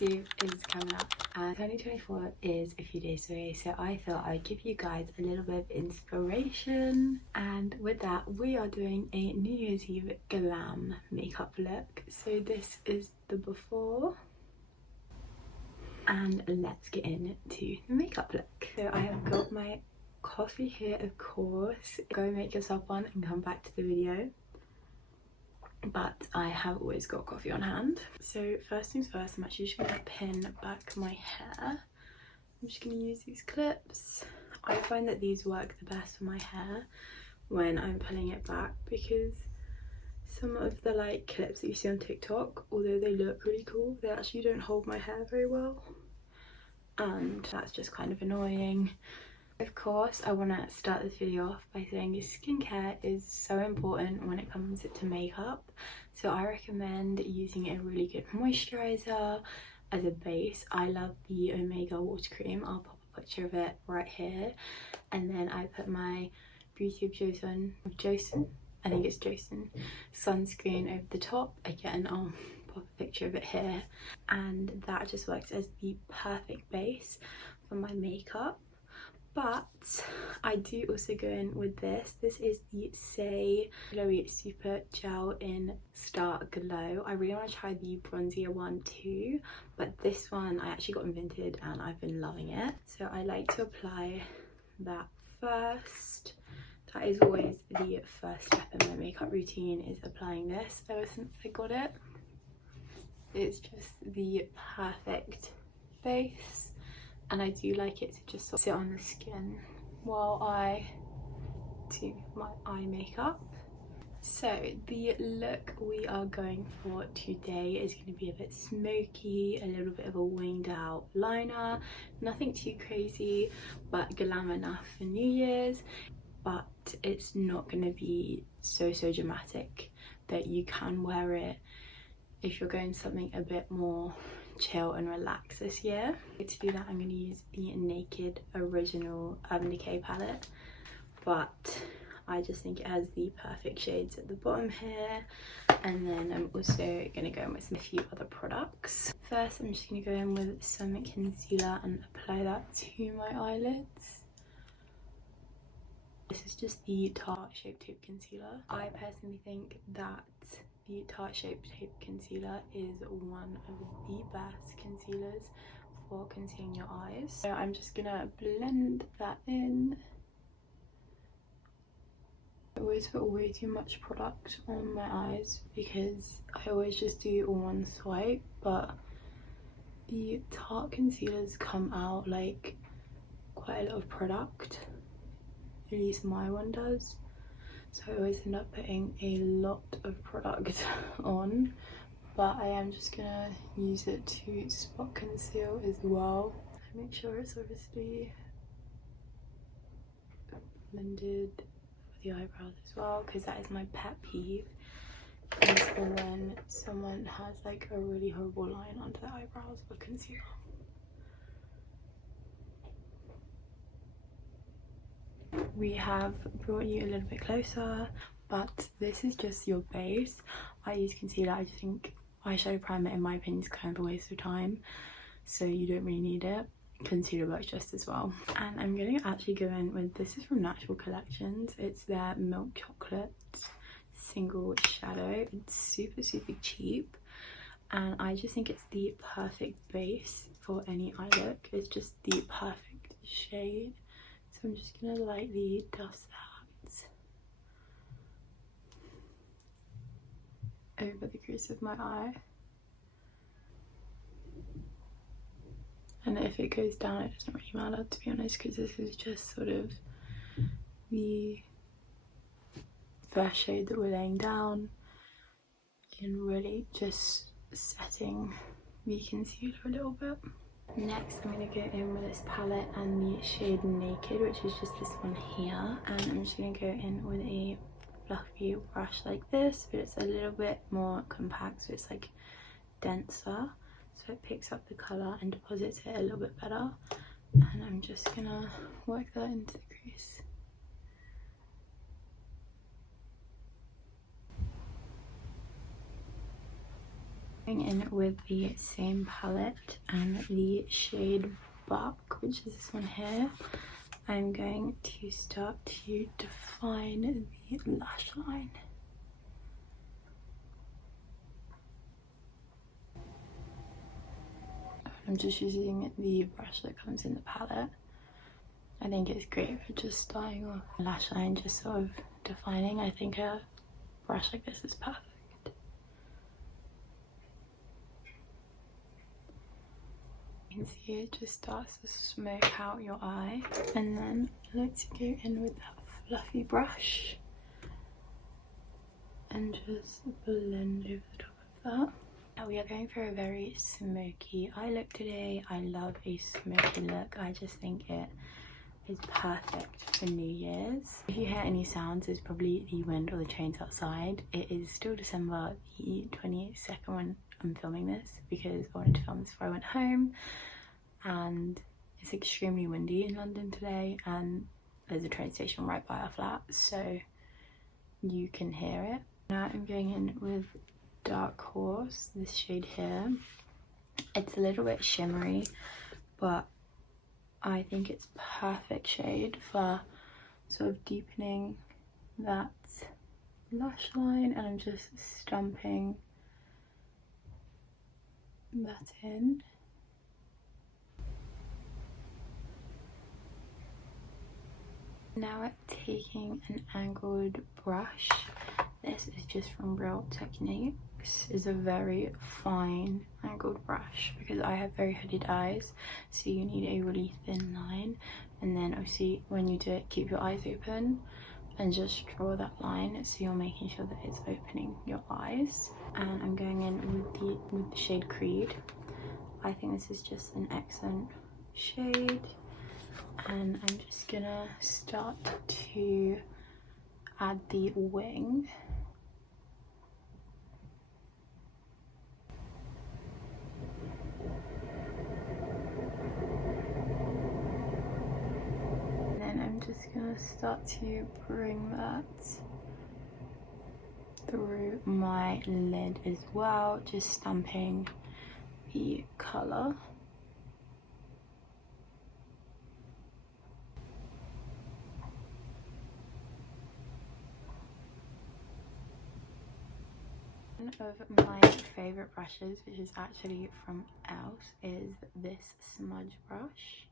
Year's Eve is coming up and 2024 is a few days away, so I thought I'd give you guys a little bit of inspiration, and with that we are doing a New Year's Eve glam makeup look. So this is the before, and let's get into the makeup look. So I have got my coffee here, of course. Go make yourself one and come back to the video, but I have always got coffee on hand. So first things first, I'm actually just going to pin back my hair. I'm just going to use these clips. I find that these work the best for my hair when I'm pulling it back, because some of the like clips that you see on TikTok, although they look really cool, they actually don't hold my hair very well, and that's just kind of annoying. Of course, I want to start this video off by saying skincare is so important when it comes to makeup. So I recommend using a really good moisturizer as a base. I love the Omega water cream. I'll pop a picture of it right here. And then I put my Beauty of Joseon, I think it's Joseon, sunscreen over the top. Again, I'll pop a picture of it here. And that just works as the perfect base for my makeup. But I do also go in with this. This is the Say Glowy Super Gel in Star Glow. I really want to try the bronzier one too, but this one I actually got in Vinted and I've been loving it. So I like to apply that first. That is always the first step in my makeup routine, is applying this. Ever since I got it, it's just the perfect base. And I do like it to just sort of sit on the skin while I do my eye makeup. So the look we are going for today is going to be a bit smoky, a little bit of a winged out liner, nothing too crazy, but glam enough for New Year's. But it's not going to be so dramatic that you can wear it if you're going something a bit more chill and relax this year. To do that, I'm going to use the Naked Original Urban Decay palette, but I just think it has the perfect shades at the bottom here. And then I'm also going to go in with a few other products. First, I'm just going to go in with some concealer and apply that to my eyelids. This is just the Tarte Shape Tape Concealer. I personally think that the Tarte Shape Tape Concealer is one of the best concealers for concealing your eyes. So I'm just gonna blend that in. I always put way too much product on my eyes because I always just do all one swipe, but the Tarte concealers come out like quite a lot of product. At least my one does. So I always end up putting a lot of product on, but I am just gonna use it to spot conceal as well. I make sure it's obviously blended for the eyebrows as well, because that is my pet peeve, is when someone has like a really horrible line under their eyebrows for concealer. We have brought you a little bit closer, but this is just your base. I use concealer. I just think eyeshadow primer, in my opinion, is kind of a waste of time, so you don't really need it. Concealer works just as well. And I'm going to actually go in with, this is from Natural Collections. It's their Milk Chocolate Single Shadow. It's super cheap, and I just think it's the perfect base for any eye look. It's just the perfect shade. So I'm just going to lightly dust that over the crease of my eye. And if it goes down, it doesn't really matter, to be honest, because this is just sort of the first shade that we're laying down and really just setting the concealer a little bit. Next, I'm going to go in with this palette and the shade Naked, which is just this one here, and I'm just going to go in with a fluffy brush like this, but it's a little bit more compact, so it's like denser, so it picks up the colour and deposits it a little bit better. And I'm just going to work that into the crease. Going in with the same palette and the shade Buck, which is this one here. I'm going to start to define the lash line. I'm just using the brush that comes in the palette. I think it's great for just starting off a lash line, just sort of defining. I think a brush like this is perfect. You can see it just starts to smoke out your eye, and then I like to go in with that fluffy brush and just blend over the top of that. Now we are going for a very smoky eye look today. I love a smoky look. I just think it is perfect for New Year's. If you hear any sounds, it's probably the wind or the trains outside. It is still December the 22nd when I'm filming this, because I wanted to film this before I went home, and it's extremely windy in London today, and there's a train station right by our flat, so you can hear it. Now I'm going in with Dark Horse, this shade here. It's a little bit shimmery, but I think it's perfect shade for sort of deepening that lash line, and I'm just stumping that in. Now I'm taking an angled brush. This is just from Real Techniques. Is a very fine angled brush because I have very hooded eyes, so you need a really thin line, and then obviously when you do it, keep your eyes open and just draw that line so you're making sure that it's opening your eyes. And I'm going in with the shade Creed. I think this is just an excellent shade, and I'm just gonna start to add the wing. I'm just gonna start to bring that through my lid as well, just stamping the colour. One of my favourite brushes, which is actually from Else, is this smudge brush.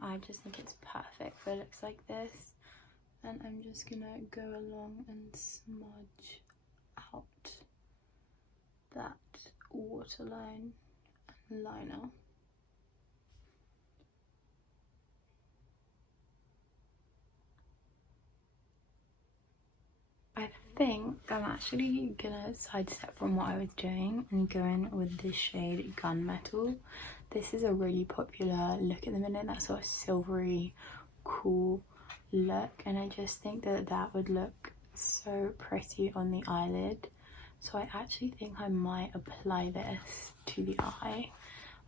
I just think it's perfect for looks like this, and I'm just gonna go along and smudge out that waterline and liner. I think I'm actually gonna sidestep from what I was doing and go in with this shade Gunmetal. This is a really popular look at the minute, that sort of silvery, cool look, and I just think that that would look so pretty on the eyelid. So I actually think I might apply this to the eye.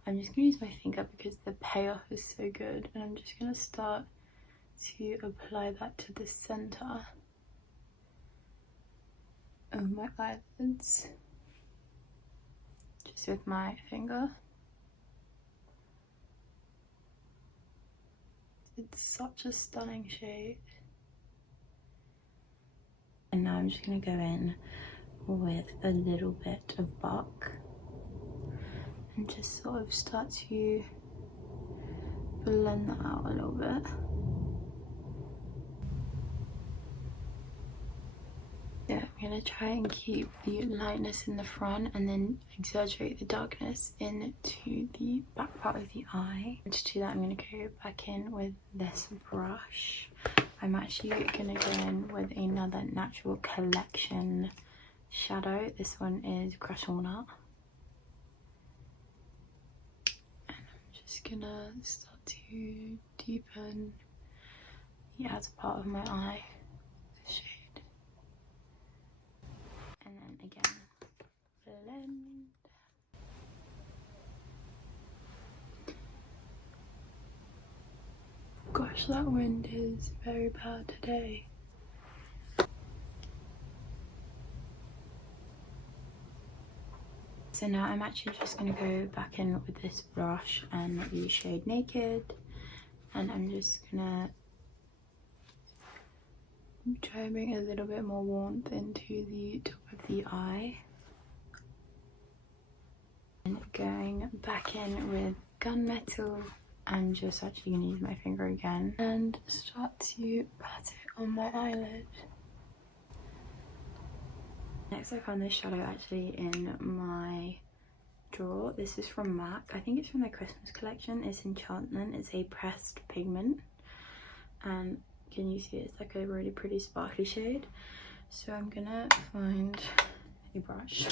I'm just gonna use my finger because the payoff is so good, and I'm just gonna start to apply that to the center of my eyelids, just with my finger. It's such a stunning shade. And now I'm just gonna go in with a little bit of Buck and just sort of start to blend that out a little bit. Yeah, I'm gonna try and keep the lightness in the front and then exaggerate the darkness into the back part of the eye. And to do that, I'm gonna go back in with this brush. I'm actually gonna go in with another Natural Collection shadow. This one is Crush Walnut. And I'm just gonna start to deepen the outer part of my eye with this shade. And then again, blend. Gosh, that wind is very bad today. So now I'm actually just going to go back in with this brush and the shade Naked, and I'm just going to try and bring a little bit more warmth into the top of the eye. And going back in with Gunmetal, I'm just actually going to use my finger again and start to pat it on my eyelid. Next, I found this shadow actually in my drawer. This is from MAC. I think it's from their Christmas collection. It's Enchantment. It's a pressed pigment. And can you see it's like a really pretty sparkly shade? So I'm gonna find a brush.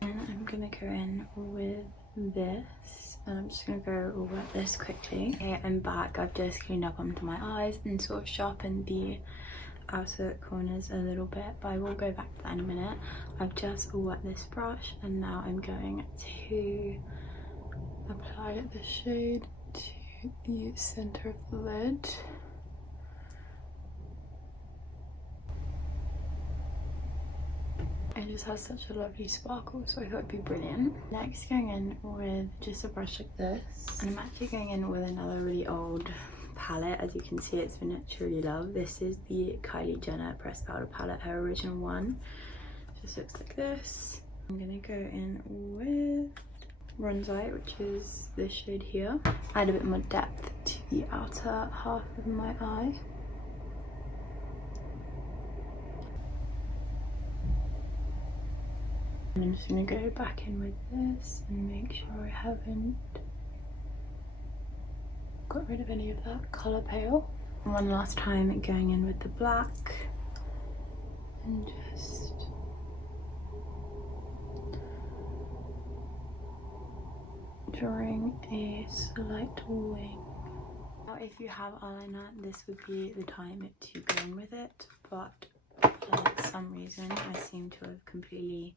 And I'm gonna go in with this. And I'm just gonna go wet this quickly. Okay, I'm back. I've just cleaned up onto my eyes and sort of sharpened the outer corners a little bit, but I will go back to that in a minute. I've just wet this brush and now I'm going to apply the shade to the center of the lid. It just has such a lovely sparkle, so I thought it'd be brilliant. Next, going in with just a brush like this, and I'm actually going in with another really old palette. As you can see, it's been truly loved. This is the Kylie Jenner pressed powder palette, her original one. Just looks like this. I'm gonna go in with Bronzite, which is this shade here. Add a bit more depth to the outer half of my eye. And I'm just gonna go back in with this and make sure I haven't got rid of any of that colour pale. One last time going in with the black and just drawing a slight wing. Now if you have eyeliner, this would be the time to go in with it, but for some reason I seem to have completely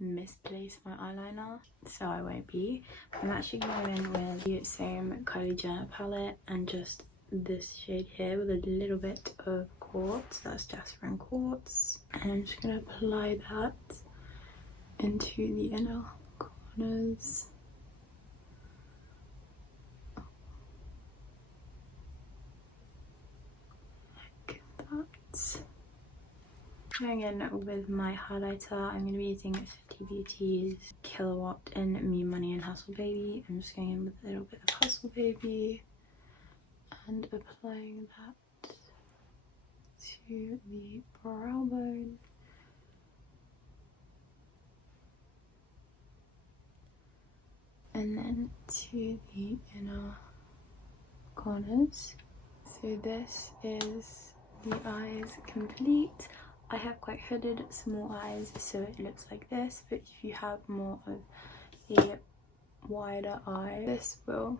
misplaced my eyeliner, so I won't be. I'm actually going in with the same Kylie Jenner palette and just this shade here with a little bit of quartz. That's Jasper and Quartz, and I'm just going to apply that into the inner corners. Like that. Going in with my highlighter, I'm going to be using Fenty Beauty's Kilowatt in Me, Money and Hustle Baby. I'm just going in with a little bit of Hustle Baby and applying that to the brow bone. And then to the inner corners. So this is the eyes complete. I have quite hooded small eyes, so it looks like this, but if you have more of a wider eye, this will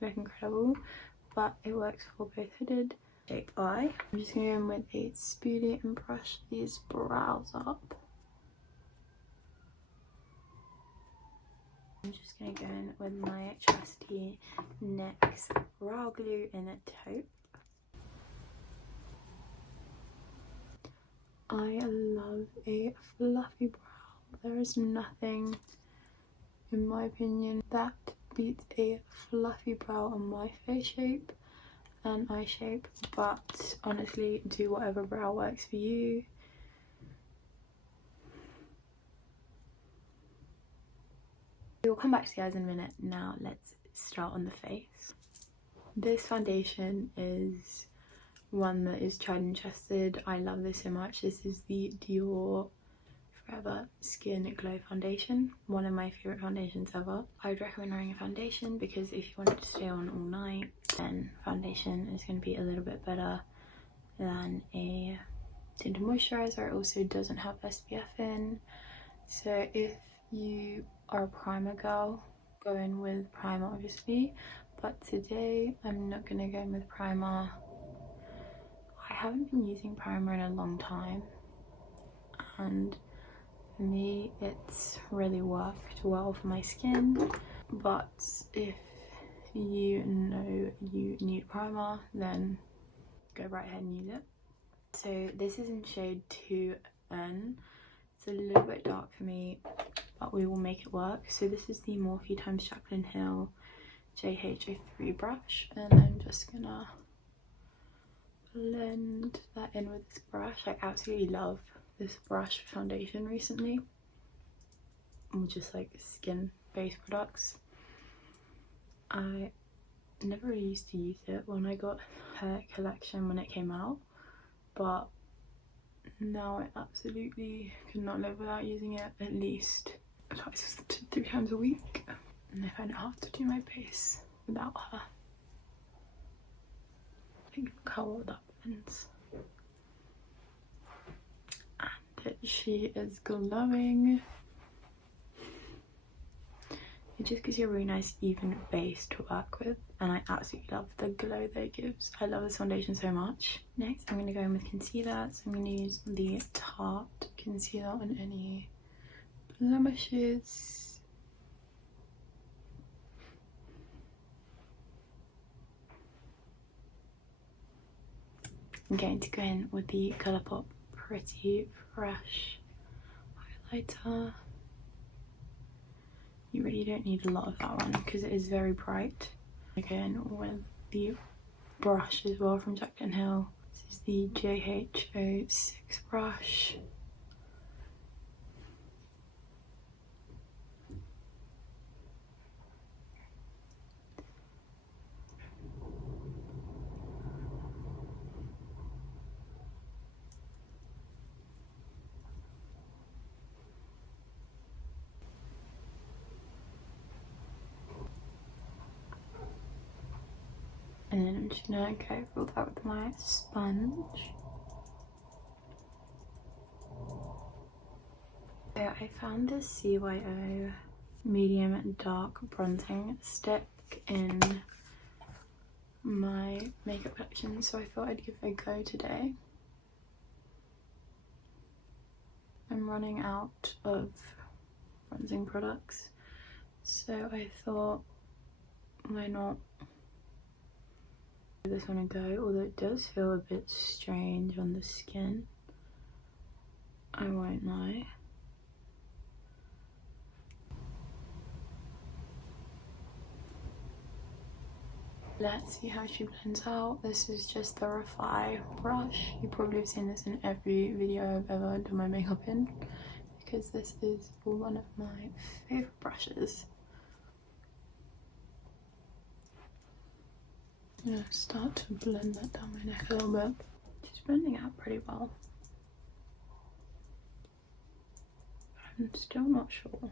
look incredible, but it works for both hooded shaped eye. I'm just going to go in with a spoolie and brush these brows up. I'm just going to go in with my trusty NYX brow glue in a taupe. I love a fluffy brow. There is nothing, in my opinion, that beats a fluffy brow on my face shape and eye shape, but honestly, do whatever brow works for you. We'll come back to you guys in a minute. Now let's start on the face. This foundation is one that is tried and trusted. I love this so much. This is the Dior Forever Skin Glow Foundation, one of my favourite foundations ever. I would recommend wearing a foundation because if you want it to stay on all night, then foundation is going to be a little bit better than a tinted moisturiser. It also doesn't have SPF in, so if you are a primer girl, go in with primer obviously, but today I'm not going to go in with primer. I haven't been using primer in a long time, and for me it's really worked well for my skin, but if you know you need primer, then go right ahead and use it. So this is in shade 2N. It's a little bit dark for me, but we will make it work. So this is the Morphe x Jaclyn Hill JH03 brush, and I'm just gonna blend that in with this brush. I absolutely love this brush for foundation recently, or just like skin based products. I never really used to use it when I got her collection when it came out, but now I absolutely could not live without using it at least twice to 3 times a week, and I find it hard to do my base without her. Look how well that blends, and she is glowing. It just gives you a really nice even base to work with, and I absolutely love the glow that it gives. I love this foundation so much. Next I'm going to go in with concealer, so I'm going to use the Tarte concealer on any blemishes. I'm going to go in with the Colourpop Pretty Fresh highlighter. You really don't need a lot of that one because it is very bright. Again, with the brush as well from Jaclyn Hill. This is the JH06 brush. And then I'm just gonna go fill that with my sponge. So I found this CYO medium and dark bronzing stick in my makeup collection, so I thought I'd give it a go today. I'm running out of bronzing products, so I thought, why not give this one a go, although it does feel a bit strange on the skin, I won't lie. Let's see how she blends out. This is just the Refy brush. You probably have seen this in every video I've ever done my makeup in, because this is one of my favourite brushes. I'm gonna start to blend that down my neck a little bit. She's blending out pretty well, but I'm still not sure.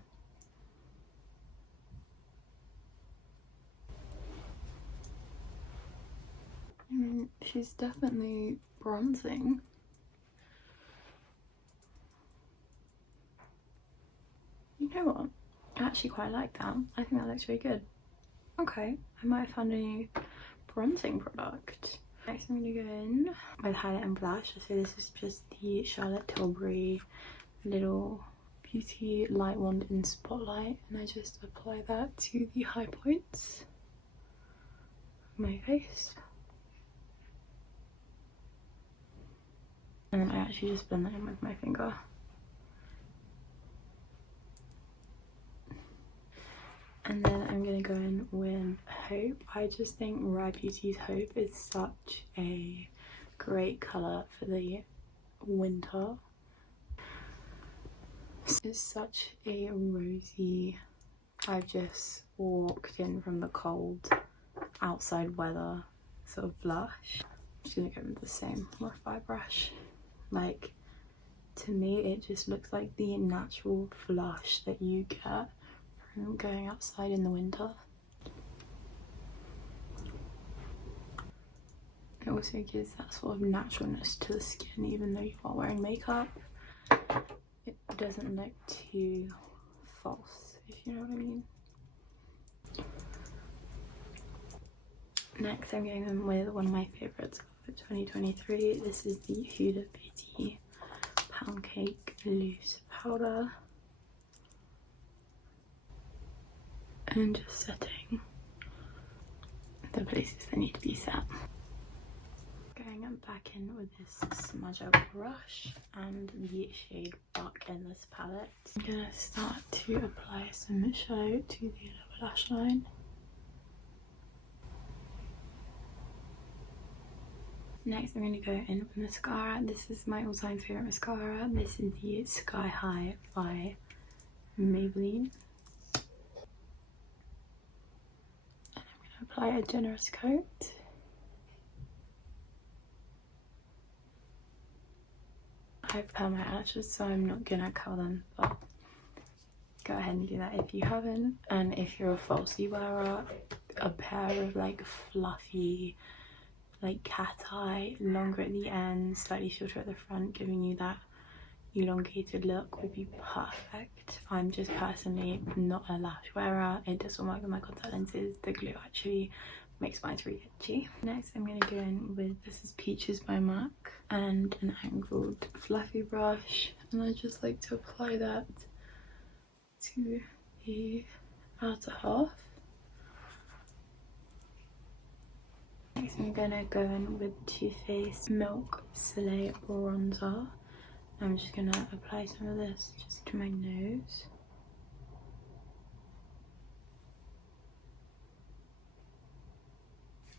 I mean, she's definitely bronzing. You know what? I actually quite like that. I think that looks really good. Okay, I might have found a new bronzing product. Next I'm going to go in with highlight and blush. So this is just the Charlotte Tilbury little beauty light wand in Spotlight, and I just apply that to the high points of my face. And then I actually just blend that in with my finger. And then I'm going to go in with Hope. I just think Rare Beauty's Hope is such a great colour for the winter. It's such a rosy, I've just walked in from the cold outside weather sort of blush. I'm just going to go with the same Refy brush. Like, to me it just looks like the natural flush that you get from going outside in the winter. It also gives that sort of naturalness to the skin, even though you are wearing makeup. It doesn't look too false, if you know what I mean. Next I'm going in with one of my favourites of 2023. This is the Huda Beauty Pound Cake Loose Powder. And just setting the places that need to be set. Going back back in with this smudger brush and the shade Dark Endless palette. I'm gonna start to apply some shadow to the lower lash line. Next, I'm going to go in with mascara. This is my all-time favourite mascara. This is the Sky High by Maybelline. And I'm going to apply a generous coat. I've curled my eyelashes, so I'm not going to curl them, but go ahead and do that if you haven't. And if you're a falsy wearer, a pair of like fluffy, like cat eye, longer at the end, slightly shorter at the front, giving you that elongated look would be perfect. I'm just personally not a lash wearer. It doesn't work with my contact lenses. The glue actually makes mine really itchy. Next, I'm going to go in with, this is Peaches by MAC, and an angled fluffy brush, and I just like to apply that to the outer half. Next, I'm gonna go in with Too Faced Milk Soleil Bronzer. I'm just gonna apply some of this just to my nose.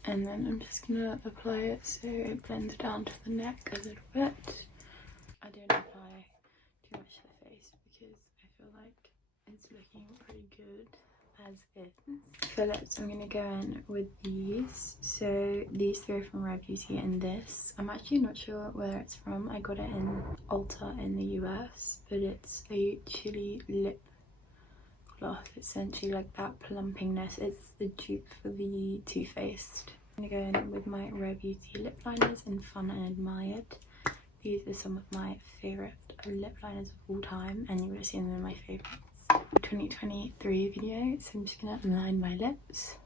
And then I'm just gonna apply it so it blends down to the neck a little bit. I don't apply too much to the face because I feel like it's looking pretty good as is. For lips, I'm going to go in with these. So these three are from Rare Beauty, and this, I'm actually not sure where it's from. I got it in Ulta in the US, but it's a chili lip gloss, essentially like that plumpingness. It's the dupe for the Too Faced. I'm going to go in with my Rare Beauty lip liners in Fun and Admired. These are some of my favourite lip liners of all time, and you would have seen them in my favourites 2023 video. So I'm just going to line my lips.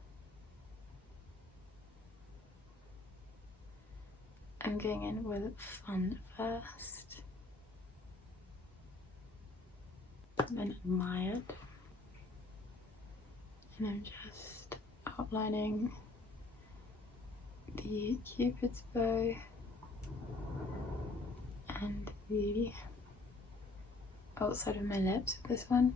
I'm going in with Fun first, then Admired, and I'm just outlining the Cupid's bow and the outside of my lips with this one,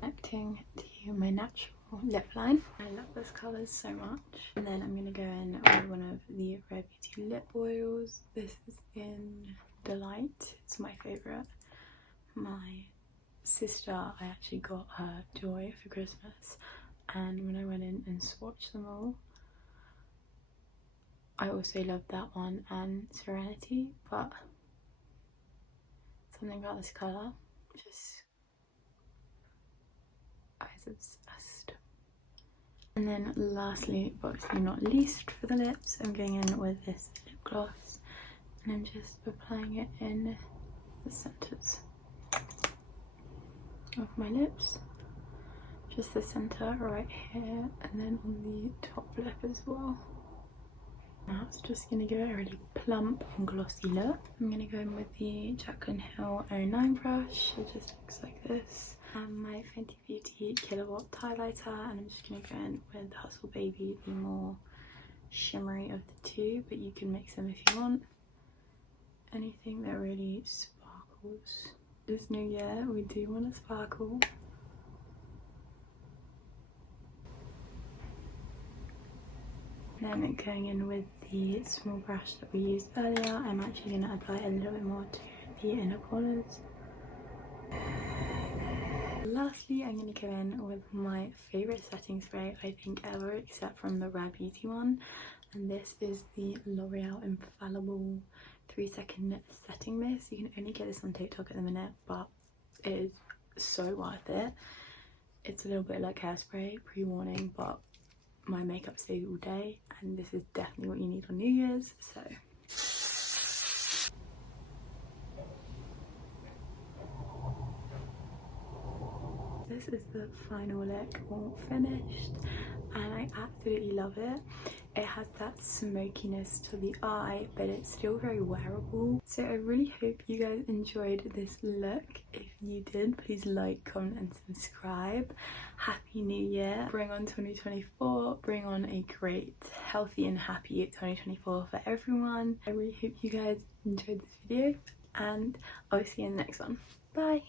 connecting to my natural lip line. I love this colour so much. And then I'm going to go in with one of the Rare Beauty lip oils. This is in Delight. It's my favourite. My sister, I actually got her Joy for Christmas, and when I went in and swatched them all, I also loved that one and Serenity, but something about this colour, just, I was obsessed. And then lastly, but obviously not least for the lips, I'm going in with this lip gloss, and I'm just applying it in the centres of my lips. Just the centre right here, and then on the top lip as well. Now it's just going to give it a really plump and glossy look. I'm going to go in with the Jaclyn Hill 09 brush. It just looks like this. And my Fenty Beauty Kilowatt highlighter, and I'm just going to go in with Hustle Baby, the more shimmery of the two, but you can mix them if you want. Anything that really sparkles. This new year, we do want to sparkle. Then going in with the small brush that we used earlier, I'm actually going to apply a little bit more to the inner corners. Lastly, I'm going to go in with my favourite setting spray I think ever, except from the Rare Beauty one, and this is the L'Oreal Infallible 3-second setting mist. You can only get this on TikTok at the minute, but it is so worth it. It's a little bit like hairspray, pre-warning, but my makeup stays all day, and this is definitely what you need on New Year's. So this is the final look all finished, and I absolutely love it. it has that smokiness to the eye, but it's still very wearable. So I really hope you guys enjoyed this look. If you did, please like, comment and subscribe. Happy New Year. Bring on 2024. Bring on a great, healthy and happy 2024 for everyone. I really hope you guys enjoyed this video, and I'll see you in the next one. Bye!